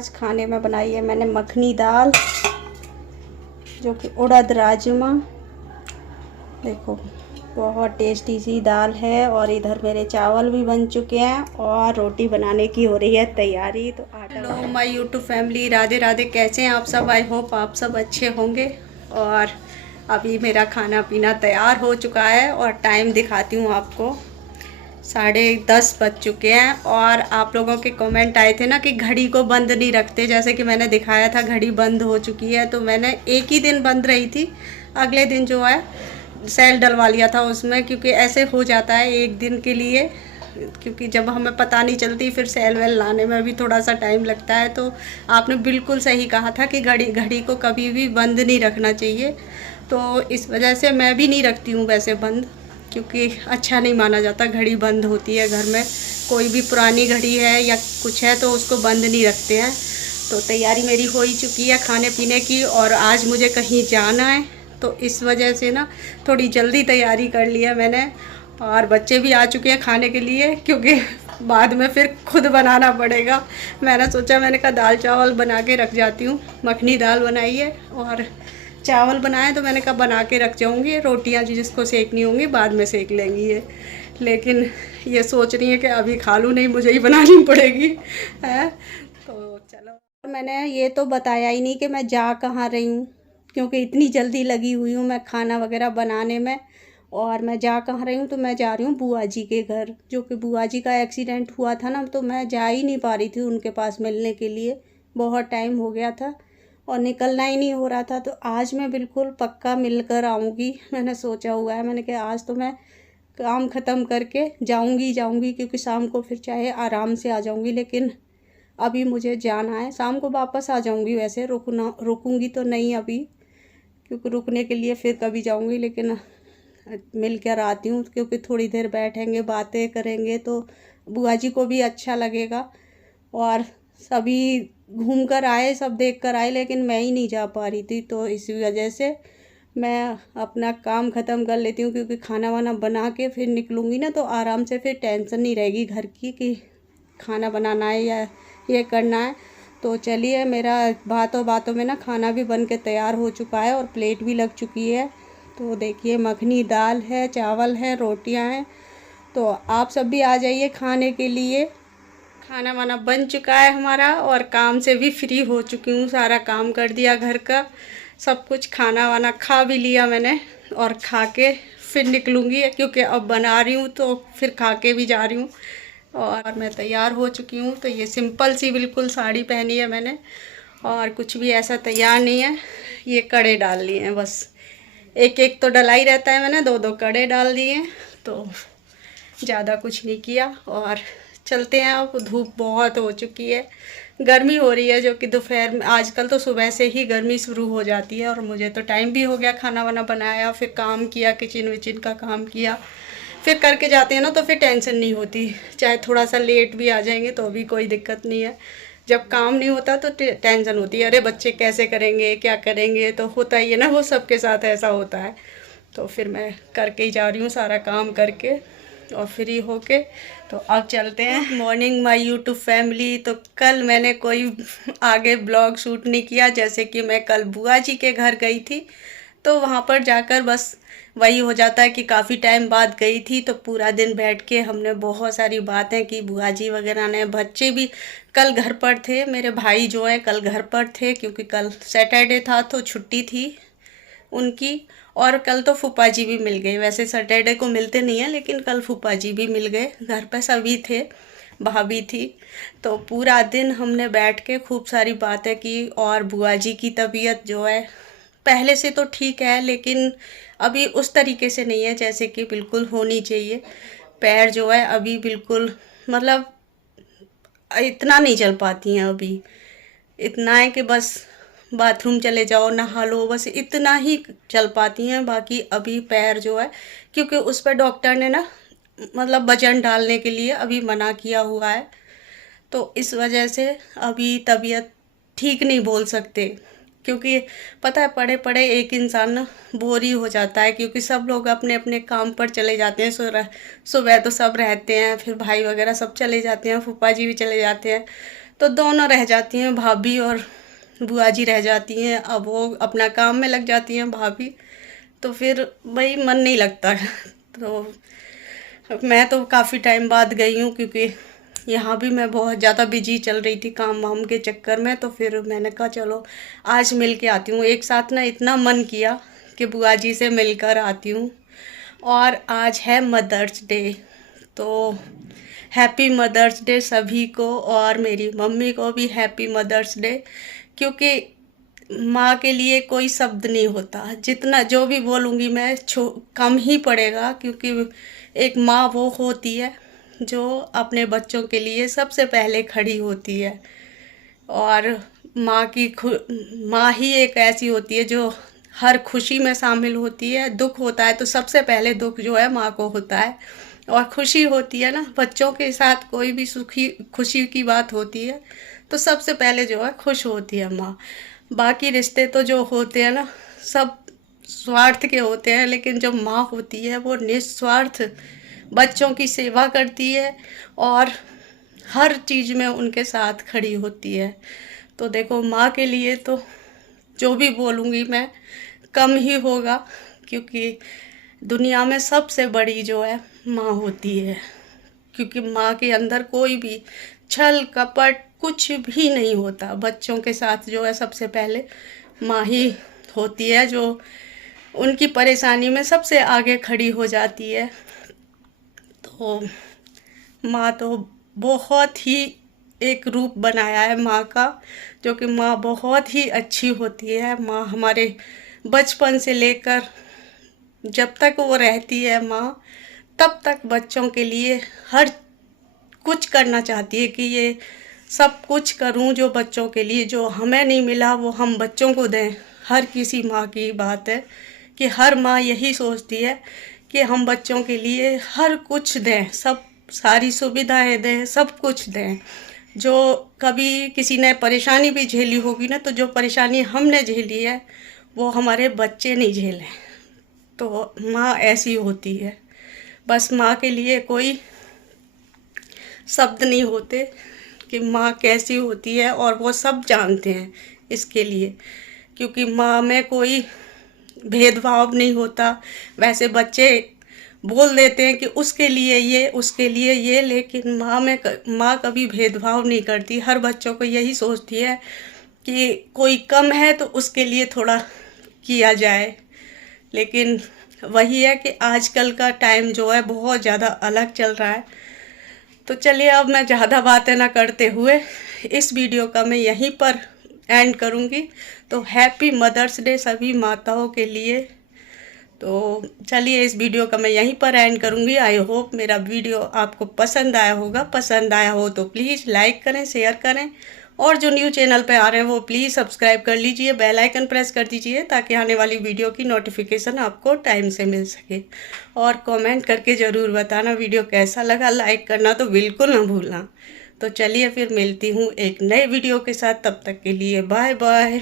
आज खाने में बनाई है मैंने मखनी दाल, जो कि उड़द राजमा। देखो बहुत टेस्टी सी दाल है। और इधर मेरे चावल भी बन चुके हैं और रोटी बनाने की हो रही है तैयारी। तो hello my YouTube family, Radhe Radhe. कैसे हैं आप सब? आई होप आप सब अच्छे होंगे। और अभी मेरा खाना पीना तैयार हो चुका है और टाइम दिखाती हूँ आपको। 10:30 बज चुके हैं। और आप लोगों के कमेंट आए थे ना कि घड़ी को बंद नहीं रखते, जैसे कि मैंने दिखाया था घड़ी बंद हो चुकी है। तो मैंने एक ही दिन बंद रही थी, अगले दिन जो है सेल डलवा लिया था उसमें, क्योंकि ऐसे हो जाता है एक दिन के लिए, क्योंकि जब हमें पता नहीं चलती फिर सेल वेल लाने में भी थोड़ा सा टाइम लगता है। तो आपने बिल्कुल सही कहा था कि घड़ी को कभी भी बंद नहीं रखना चाहिए। तो इस वजह से मैं भी नहीं रखती हूँ वैसे बंद, क्योंकि अच्छा नहीं माना जाता घड़ी बंद होती है घर में। कोई भी पुरानी घड़ी है या कुछ है तो उसको बंद नहीं रखते हैं। तो तैयारी मेरी हो ही चुकी है खाने पीने की, और आज मुझे कहीं जाना है तो इस वजह से ना थोड़ी जल्दी तैयारी कर ली है मैंने। और बच्चे भी आ चुके हैं खाने के लिए, क्योंकि बाद में फिर खुद बनाना पड़ेगा। मैंने सोचा, मैंने कहा दाल चावल बना के रख जाती हूँ। मखनी दाल बनाई है और चावल बनाए, तो मैंने कहा बना के रख जाऊँगी। रोटियाँ जिसको सेकनी होंगी बाद में सेक लेंगी ये। लेकिन ये सोच रही है कि अभी खा लूँ, नहीं मुझे ही बनानी पड़ेगी है। तो चलो, मैंने ये तो बताया ही नहीं कि मैं जा कहाँ रही हूँ, क्योंकि इतनी जल्दी लगी हुई हूँ मैं खाना वगैरह बनाने में। और मैं जा कहाँ रही हूँ, तो मैं जा रही हूँ बुआ जी के घर, जो कि बुआ जी का एक्सीडेंट हुआ था ना, तो मैं जा ही नहीं पा रही थी उनके पास मिलने के लिए। बहुत टाइम हो गया था और निकलना ही नहीं हो रहा था। तो आज मैं बिल्कुल पक्का मिलकर आऊँगी, मैंने सोचा हुआ है। मैंने कहा आज तो मैं काम ख़त्म करके जाऊँगी, क्योंकि शाम को फिर चाहे आराम से आ जाऊँगी, लेकिन अभी मुझे जाना है। शाम को वापस आ जाऊँगी, वैसे रुकूँगी तो नहीं अभी, क्योंकि रुकने के लिए फिर कभी जाऊँगी। लेकिन मिल कर आती हूँ, क्योंकि थोड़ी देर बैठेंगे बातें करेंगे तो बुआ जी को भी अच्छा लगेगा। और सभी घूम कर आए, सब देख कर आए, लेकिन मैं ही नहीं जा पा रही थी। तो इसी वजह से मैं अपना काम ख़त्म कर लेती हूँ, क्योंकि खाना वाना बना के फिर निकलूँगी ना, तो आराम से फिर टेंशन नहीं रहेगी घर की कि खाना बनाना है या ये करना है। तो चलिए, मेरा बातों बातों में ना खाना भी बन के तैयार हो चुका है और प्लेट भी लग चुकी है। तो देखिए, मखनी दाल है, चावल है, रोटियां हैं। तो आप सब भी आ जाइए खाने के लिए। खाना वाना बन चुका है हमारा और काम से भी फ्री हो चुकी हूँ। सारा काम कर दिया घर का, सब कुछ खाना वाना खा भी लिया मैंने। और खा के फिर निकलूँगी, क्योंकि अब बना रही हूँ तो फिर खा के भी जा रही हूँ। और मैं तैयार हो चुकी हूँ। तो ये सिंपल सी बिल्कुल साड़ी पहनी है मैंने, और कुछ भी ऐसा तैयार नहीं है। ये कड़े डाल लिए हैं बस, एक एक तो डला ही रहता है, मैंने दो दो कड़े डाल दिए। तो ज़्यादा कुछ नहीं किया और चलते हैं। अब धूप बहुत हो चुकी है, गर्मी हो रही है, जो कि दोपहर में, आजकल तो सुबह से ही गर्मी शुरू हो जाती है। और मुझे तो टाइम भी हो गया, खाना वाना बनाया, फिर काम किया, किचन विचन का काम किया, फिर करके जाते हैं ना तो फिर टेंशन नहीं होती। चाहे थोड़ा सा लेट भी आ जाएंगे तो भी कोई दिक्कत नहीं है। जब काम नहीं होता तो टेंशन होती है, अरे बच्चे कैसे करेंगे, क्या करेंगे। तो होता ही है ना, वो सबके साथ ऐसा होता है। तो फिर मैं करके ही जा रही हूँ सारा काम करके और फ्री होके। तो अब चलते हैं। Morning my YouTube family. तो कल मैंने कोई आगे ब्लॉग शूट नहीं किया, जैसे कि मैं कल बुआ जी के घर गई थी। तो वहाँ पर जाकर बस वही हो जाता है कि काफ़ी टाइम बाद गई थी, तो पूरा दिन बैठ के हमने बहुत सारी बातें की, बुआ जी वगैरह ने। बच्चे भी कल घर पर थे, मेरे भाई जो हैं कल घर पर थे, क्योंकि कल सैटरडे था तो छुट्टी थी उनकी। और कल तो फूफा जी भी मिल गए, वैसे सैटरडे को मिलते नहीं हैं, लेकिन कल फूफा जी भी मिल गए, घर पर सभी थे, भाभी थी। तो पूरा दिन हमने बैठ के खूब सारी बातें की। और बुआ जी की तबीयत जो है पहले से तो ठीक है, लेकिन अभी उस तरीके से नहीं है जैसे कि बिल्कुल होनी चाहिए। पैर जो है अभी बिल्कुल, मतलब इतना नहीं चल पाती हैं अभी। इतना है कि बस बाथरूम चले जाओ, नहा लो, बस इतना ही चल पाती हैं। बाकी अभी पैर जो है, क्योंकि उस पर डॉक्टर ने ना, मतलब वजन डालने के लिए अभी मना किया हुआ है। तो इस वजह से अभी तबीयत ठीक नहीं बोल सकते, क्योंकि पता है पड़े पड़े एक इंसान ना बोर ही हो जाता है, क्योंकि सब लोग अपने अपने काम पर चले जाते हैं। सुबह तो सब रहते हैं, फिर भाई वगैरह सब चले जाते हैं, फूफा जी भी चले जाते हैं। तो दोनों रह जाती हैं, भाभी और बुआ जी रह जाती हैं। अब वो अपना काम में लग जाती हैं भाभी, तो फिर भाई मन नहीं लगता। तो मैं तो काफ़ी टाइम बाद गई हूँ, क्योंकि यहाँ भी मैं बहुत ज़्यादा बिजी चल रही थी काम वाम के चक्कर में। तो फिर मैंने कहा चलो आज मिल के आती हूँ। एक साथ ना इतना मन किया कि बुआ जी से मिलकर आती हूँ। और आज है मदर्स डे, तो हैप्पी मदर्स डे सभी को, और मेरी मम्मी को भी हैप्पी मदर्स डे। क्योंकि माँ के लिए कोई शब्द नहीं होता, जितना जो भी बोलूँगी मैं कम ही पड़ेगा। क्योंकि एक माँ वो होती है जो अपने बच्चों के लिए सबसे पहले खड़ी होती है। और माँ ही एक ऐसी होती है जो हर खुशी में शामिल होती है। दुख होता है तो सबसे पहले दुख जो है माँ को होता है, और खुशी होती है ना बच्चों के साथ, कोई भी खुशी की बात होती है तो सबसे पहले जो है खुश होती है माँ। बाकी रिश्ते तो जो होते हैं ना सब स्वार्थ के होते हैं, लेकिन जो माँ होती है वो निस्वार्थ बच्चों की सेवा करती है और हर चीज़ में उनके साथ खड़ी होती है। तो देखो माँ के लिए तो जो भी बोलूँगी मैं कम ही होगा, क्योंकि दुनिया में सबसे बड़ी जो है माँ होती है। क्योंकि माँ के अंदर कोई भी छल कपट कुछ भी नहीं होता। बच्चों के साथ जो है सबसे पहले माँ ही होती है, जो उनकी परेशानी में सबसे आगे खड़ी हो जाती है। तो माँ तो बहुत ही एक रूप बनाया है माँ का, जो कि माँ बहुत ही अच्छी होती है। माँ हमारे बचपन से लेकर जब तक वो रहती है माँ, तब तक बच्चों के लिए हर कुछ करना चाहती है कि ये सब कुछ करूं जो बच्चों के लिए, जो हमें नहीं मिला वो हम बच्चों को दें। हर किसी माँ की बात है कि हर माँ यही सोचती है कि हम बच्चों के लिए हर कुछ दें, सब सारी सुविधाएं दें, सब कुछ दें। जो कभी किसी ने परेशानी भी झेली होगी ना, तो जो परेशानी हमने झेली है वो हमारे बच्चे नहीं झेलें। तो माँ ऐसी होती है, बस माँ के लिए कोई शब्द नहीं होते कि माँ कैसी होती है, और वो सब जानते हैं इसके लिए। क्योंकि माँ में कोई भेदभाव नहीं होता। वैसे बच्चे बोल देते हैं कि उसके लिए ये उसके लिए ये, लेकिन माँ कभी भेदभाव नहीं करती। हर बच्चों को यही सोचती है कि कोई कम है तो उसके लिए थोड़ा किया जाए। लेकिन वही है कि आजकल का टाइम जो है बहुत ज़्यादा अलग चल रहा है। तो चलिए अब मैं ज़्यादा बातें ना करते हुए इस वीडियो का मैं यहीं पर एंड करूँगी। तो हैप्पी मदर्स डे सभी माताओं के लिए। तो चलिए इस वीडियो का मैं यहीं पर एंड करूँगी। आई होप मेरा वीडियो आपको पसंद आया होगा। पसंद आया हो तो प्लीज़ लाइक करें, शेयर करें, और जो न्यू चैनल पे आ रहे हैं वो प्लीज़ सब्सक्राइब कर लीजिए, बेल आइकन प्रेस कर दीजिए, ताकि आने वाली वीडियो की नोटिफिकेशन आपको टाइम से मिल सके। और कमेंट करके ज़रूर बताना वीडियो कैसा लगा, लाइक करना तो बिल्कुल ना भूलना। तो चलिए फिर मिलती हूँ एक नए वीडियो के साथ, तब तक के लिए बाय बाय।